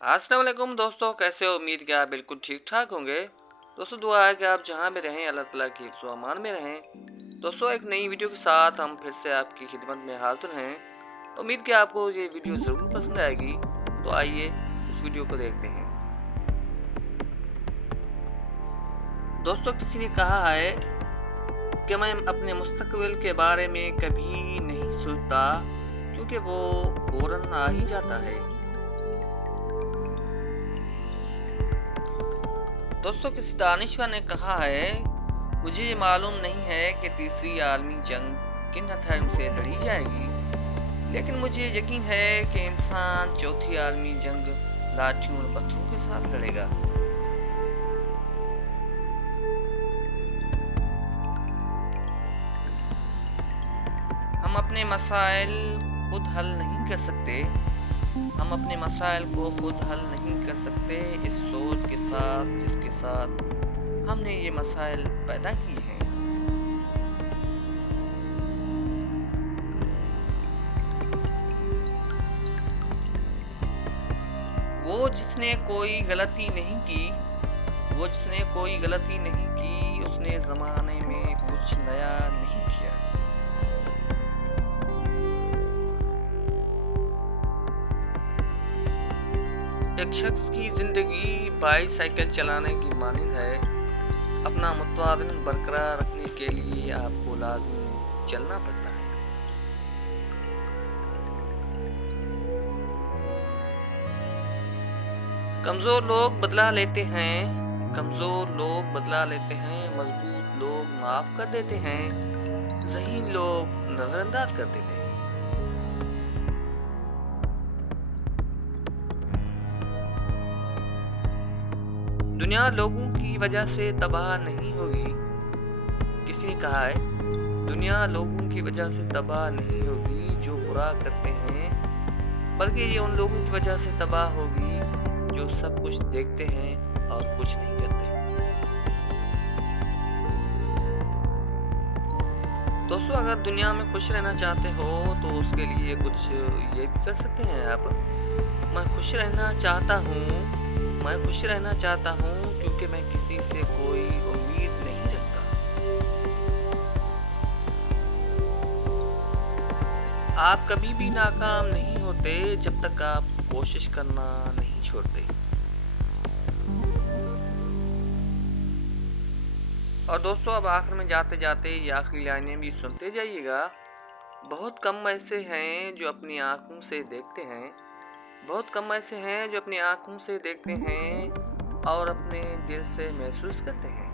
अस्सलाम वालेकुम दोस्तों, कैसे हो? उम्मीद कि आप बिल्कुल ठीक ठाक होंगे। दोस्तों दुआ है कि आप जहाँ भी रहें अल्लाह ताला की हिफ्ज़ व अमान में रहें। दोस्तों एक नई वीडियो के साथ हम फिर से आपकी खिदमत में हाज़िर हैं। उम्मीद कि आपको ये वीडियो ज़रूर पसंद आएगी। तो आइए इस वीडियो को देखते हैं। दोस्तों किसी ने कहा है कि मैं अपने मुस्तकबिल के बारे में कभी नहीं सोचता क्योंकि वो फ़ौरन आ ही जाता है। दोस्तों किसी दानिशवर ने कहा है, मुझे ये मालूम नहीं है कि तीसरी आलमी जंग किन हथियारों से लड़ी जाएगी, लेकिन मुझे यकीन है कि इंसान चौथी आलमी जंग लाठियों और पत्थरों के साथ लड़ेगा। हम अपने मसाइल खुद हल नहीं कर सकते। हम अपने मसाइल को खुद हल नहीं कर सकते इस सोच के साथ जिसके साथ हमने ये मसाइल पैदा किए हैं। वो जिसने कोई गलती नहीं की वो जिसने कोई गलती नहीं की उसने ज़माने में कुछ नया नहीं किया। एक शख्स की ज़िंदगी बाईसाइकिल चलाने की मानिंद है। अपना मुतवाज़न बरकरार रखने के लिए आपको लाज़मी चलना पड़ता है। कमज़ोर लोग बदला लेते हैं, कमज़ोर लोग बदला लेते हैं, मजबूत लोग माफ़ कर देते हैं, ज़हीन लोग नज़रअंदाज कर देते हैं। दुनिया लोगों की वजह से तबाह नहीं होगी। किसी ने कहा है, दुनिया लोगों की वजह से तबाह नहीं होगी जो बुरा करते हैं, बल्कि ये उन लोगों की वजह से तबाह होगी जो सब कुछ देखते हैं और कुछ नहीं करते। दोस्तों अगर दुनिया में खुश रहना चाहते हो तो उसके लिए कुछ ये भी कर सकते हैं आप। मैं खुश रहना चाहता हूँ, मैं खुश रहना चाहता हूँ क्योंकि मैं किसी से कोई उम्मीद नहीं रखता। आप कभी भी नाकाम नहीं होते जब तक आप कोशिश करना नहीं छोड़ते। और दोस्तों अब आखिर में जाते जाते ये आखिरी लाइनें भी सुनते जाइएगा। बहुत कम ऐसे हैं जो अपनी आँखों से देखते हैं, बहुत कम ऐसे हैं जो अपनी आँखों से देखते हैं और अपने दिल से महसूस करते हैं।